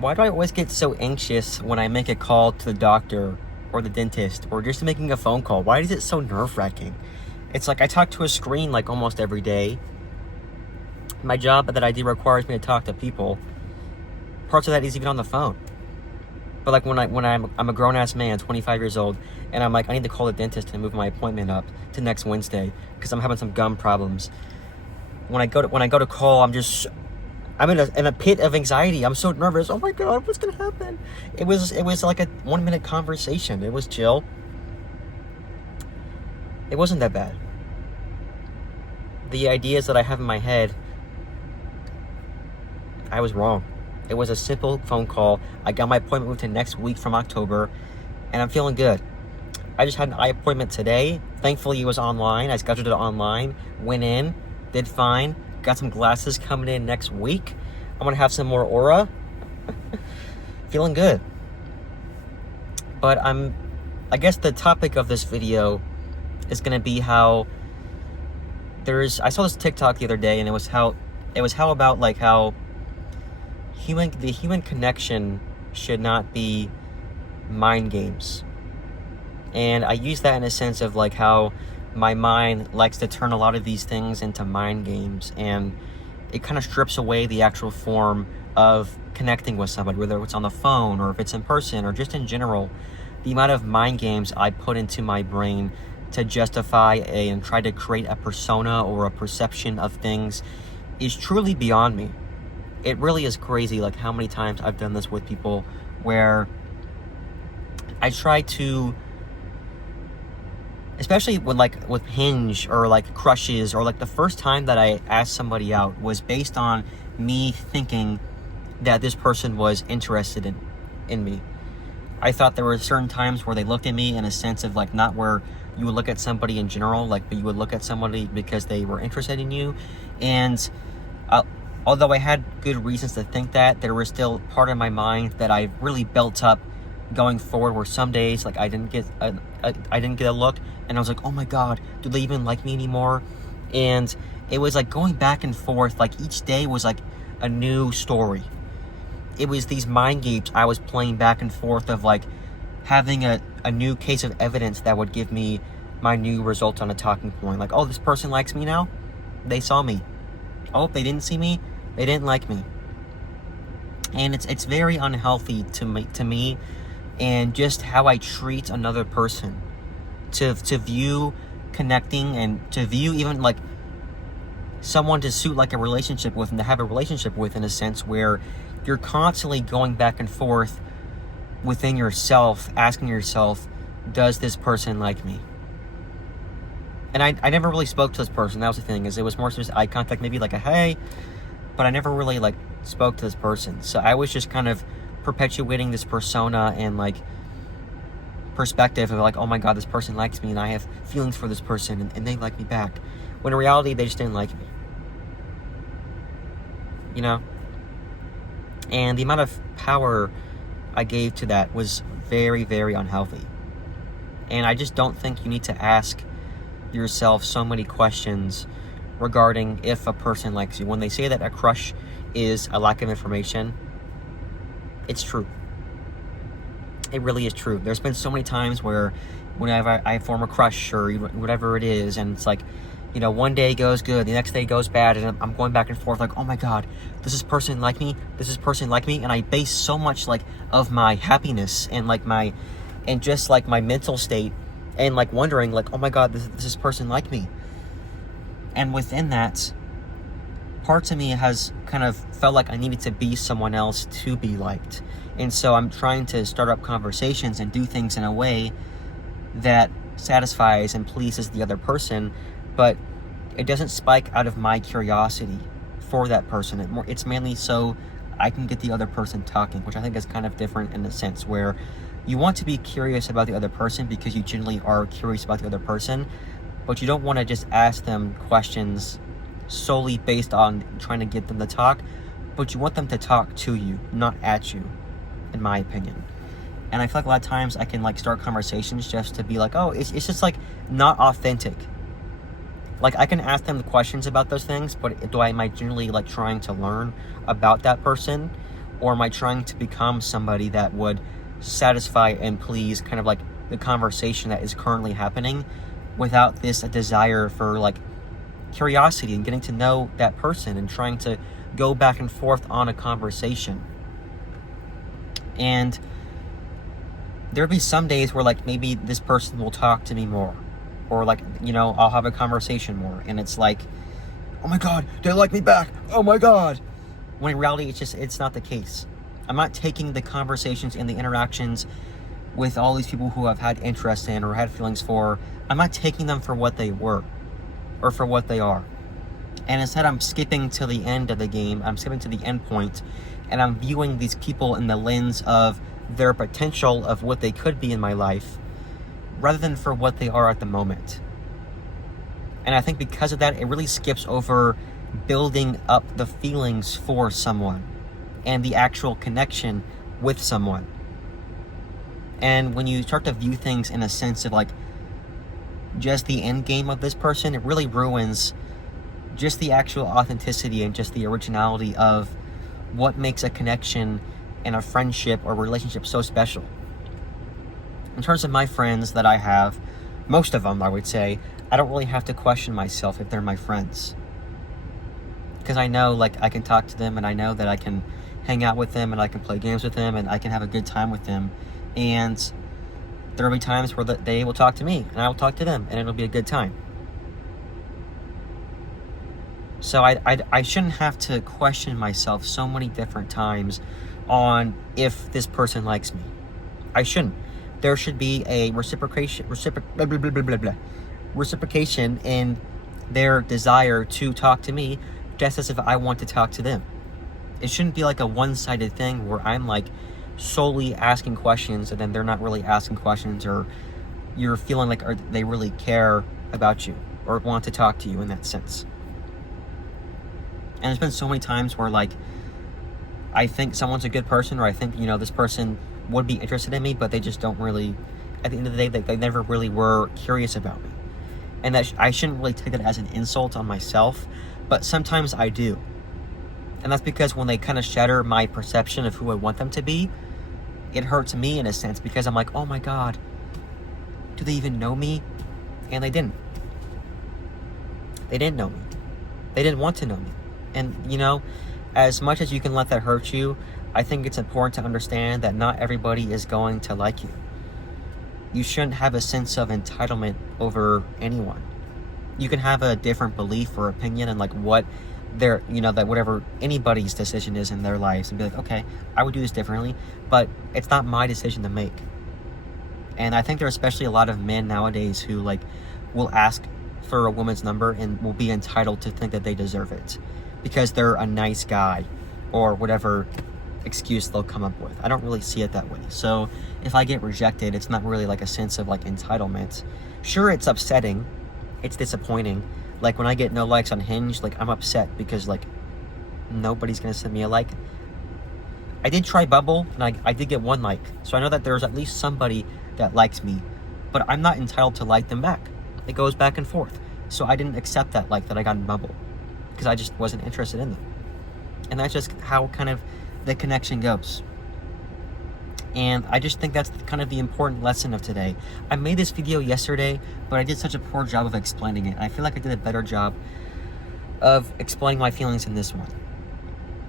Why do I always get so anxious when I make a call to the doctor or the dentist or just making a phone call? Why is it so nerve-wracking? It's like I talk to a screen like almost every day. My job that I do requires me to talk to people. Parts of that is even on the phone. But like when I'm a grown-ass man, 25 years old, and I'm like, I need to call the dentist and move my appointment up to next Wednesday because I'm having some gum problems. When I go to call, I'm in a pit of anxiety. I'm so nervous. Oh my God, what's gonna happen? It was like a 1-minute conversation. It was chill. It wasn't that bad. The ideas that I have in my head, I was wrong. It was a simple phone call. I got my appointment moved to next week from October, and I'm feeling good. I just had an eye appointment today. Thankfully, it was online. I scheduled it online, went in, did fine. Got some glasses coming in next week. I'm gonna have some more aura. Feeling good. But I guess the topic of this video is gonna be how I saw this TikTok the other day, and it was how about like how the human connection should not be mind games. And I use that in a sense of like how my mind likes to turn a lot of these things into mind games, and it kind of strips away the actual form of connecting with somebody, whether it's on the phone or if it's in person or just in general. The amount of mind games I put into my brain to justify and try to create a persona or a perception of things is truly beyond me. It really is crazy, like how many times I've done this with people where I try to, especially with Hinge or like crushes, or like the first time that I asked somebody out was based on me thinking that this person was interested in me. I thought there were certain times where they looked at me in a sense of like, not where you would look at somebody in general, like, but you would look at somebody because they were interested in you. And although I had good reasons to think that, there was still part of my mind that I really built up going forward, where some days like I didn't get a look, and I was like, oh my God, do they even like me anymore? And it was like going back and forth, like each day was like a new story. It was these mind games I was playing back and forth of like having a new case of evidence that would give me my new result on a talking point. Like, oh, this person likes me now. They saw me. Oh, they didn't see me. They didn't like me. And it's very unhealthy to me, and just how I treat another person. To view connecting, and to view even like someone to suit like a relationship with, and to have a relationship with, in a sense where you're constantly going back and forth within yourself, asking yourself, does this person like me? And I never really spoke to this person. That was the thing, is it was more just eye contact, maybe like a hey, but I never really like spoke to this person. So I was just kind of perpetuating this persona and like perspective of like, oh my God, this person likes me and I have feelings for this person and they like me back. When in reality, they just didn't like me. You know? And the amount of power I gave to that was very, very unhealthy. And I just don't think you need to ask yourself so many questions regarding if a person likes you. When they say that a crush is a lack of information, it's true. It really is true. There's been so many times where whenever I form a crush or whatever it is, and it's like, you know, one day goes good, the next day goes bad, and I'm going back and forth like, oh my God, does this person like me? Does this person like me? And I base so much like of my happiness and like my mental state, and like wondering like, oh my God, does this person like me? And within that, parts of me has kind of felt like I needed to be someone else to be liked. And so I'm trying to start up conversations and do things in a way that satisfies and pleases the other person, but it doesn't spike out of my curiosity for that person. It's mainly so I can get the other person talking, which I think is kind of different in the sense where you want to be curious about the other person because you generally are curious about the other person, but you don't want to just ask them questions solely based on trying to get them to talk, but you want them to talk to you, not at you, in my opinion. And I feel like a lot of times I can like start conversations just to be like, oh, it's just like not authentic. Like I can ask them the questions about those things, but am I generally like trying to learn about that person? Or am I trying to become somebody that would satisfy and please kind of like the conversation that is currently happening without this desire for like curiosity and getting to know that person and trying to go back and forth on a conversation? And there'll be some days where like maybe this person will talk to me more, or like, you know, I'll have a conversation more, and it's like, oh my God, they like me back, oh my God. When in reality, it's not the case. I'm not taking the conversations and the interactions with all these people who I've had interest in or had feelings for, I'm not taking them for what they were or for what they are. And instead, I'm skipping to the end of the game, I'm skipping to the end point, and I'm viewing these people in the lens of their potential of what they could be in my life, rather than for what they are at the moment. And I think because of that, it really skips over building up the feelings for someone and the actual connection with someone. And when you start to view things in a sense of like just the end game of this person, it really ruins just the actual authenticity and just the originality of what makes a connection and a friendship or relationship so special. In terms of my friends that I have, most of them, I would say, I don't really have to question myself if they're my friends. Because I know, like, I can talk to them, and I know that I can hang out with them, and I can play games with them, and I can have a good time with them. And there will be times where they will talk to me, and I will talk to them, and it'll be a good time. So I shouldn't have to question myself so many different times on if this person likes me. I shouldn't. There should be a reciprocation in their desire to talk to me, just as if I want to talk to them. It shouldn't be like a one-sided thing where I'm like solely asking questions and then they're not really asking questions, or you're feeling like they really care about you or want to talk to you in that sense. And there's been so many times where like I think someone's a good person, or I think, you know, this person would be interested in me, but they just don't really, at the end of the day, they never really were curious about me. And that I shouldn't really take that as an insult on myself, but sometimes I do. And that's because when they kind of shatter my perception of who I want them to be, it hurts me in a sense, because I'm like, oh my God, do they even know me? And they didn't. They didn't know me. They didn't want to know me. And, you know, as much as you can let that hurt you, I think it's important to understand that not everybody is going to like you. You shouldn't have a sense of entitlement over anyone. You can have a different belief or opinion and like what their, you know, that whatever anybody's decision is in their lives, and be like, okay, I would do this differently, but it's not my decision to make. And I think there are especially a lot of men nowadays who like will ask for a woman's number and will be entitled to think that they deserve it because they're a nice guy or whatever excuse they'll come up with. I don't really see it that way. So if I get rejected, it's not really like a sense of like entitlement. Sure, it's upsetting, it's disappointing. Like when I get no likes on Hinge, like I'm upset because like nobody's gonna send me a like. I did try Bumble and I did get 1 like, so I know that there's at least somebody that likes me, but I'm not entitled to like them back. It goes back and forth. So I didn't accept that like that I got in Bumble because I just wasn't interested in them. And that's just how kind of the connection goes. And I just think that's kind of the important lesson of today. I made this video yesterday, but I did such a poor job of explaining it. I feel like I did a better job of explaining my feelings in this one,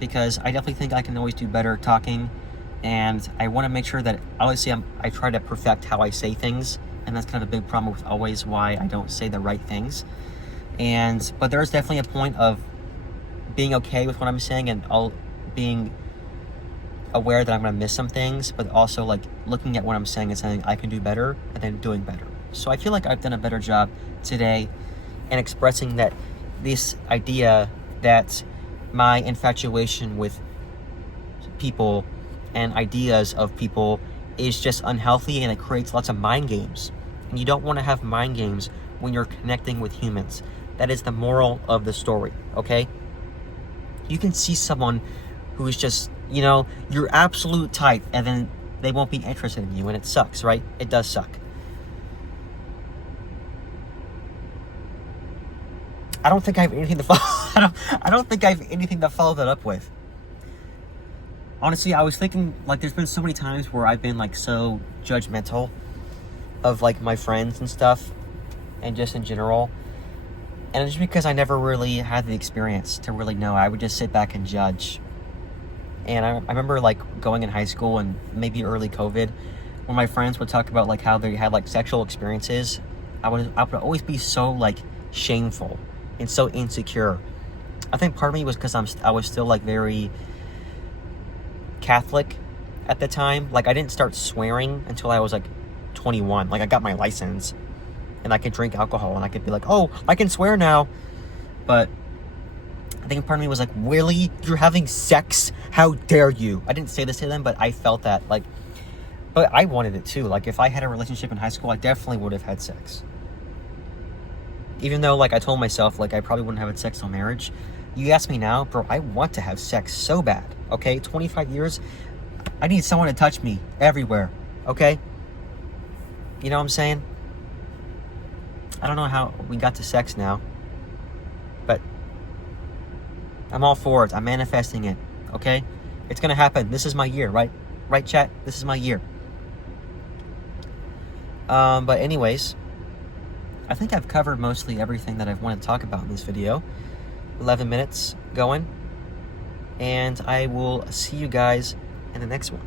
because I definitely think I can always do better talking, and I want to make sure that obviously I try to perfect how I say things, and that's kind of a big problem with always why I don't say the right things. But there's definitely a point of being okay with what I'm saying and being aware that I'm going to miss some things, but also like looking at what I'm saying and saying I can do better and then doing better. So I feel like I've done a better job today in expressing that this idea that my infatuation with people and ideas of people is just unhealthy, and it creates lots of mind games. And you don't want to have mind games when you're connecting with humans. That is the moral of the story, okay? You can see someone who is just, you know, your absolute type, and then they won't be interested in you, and it sucks, right? It does suck. I don't think I have anything to follow. I don't think I have anything to follow that up with. honestly, I was thinking, like, there's been so many times where I've been, like, so judgmental of, like, my friends and stuff, and just in general. And it's just because I never really had the experience to really know. I would just sit back and judge. And I remember, like, going in high school and maybe early COVID, when my friends would talk about, like, how they had, like, sexual experiences, I would always be so, like, shameful and so insecure. I think part of me was because I was still, like, very Catholic at the time. Like, I didn't start swearing until I was, like, 21. Like, I got my license, and I could drink alcohol, and I could be like, oh, I can swear now. But I think part of me was like, really? You're having sex? How dare you? I didn't say this to them, but I felt that, like, but I wanted it too. Like, if I had a relationship in high school, I definitely would have had sex. Even though, like, I told myself, like, I probably wouldn't have had sex till marriage. You ask me now, bro, I want to have sex so bad, okay? 25 years, I need someone to touch me everywhere, okay? You know what I'm saying? I don't know how we got to sex now, but I'm all for it. I'm manifesting it, okay? It's gonna happen. This is my year, right? Right, chat? This is my year. But anyways, I think I've covered mostly everything that I've wanted to talk about in this video. 11 minutes going. And I will see you guys in the next one.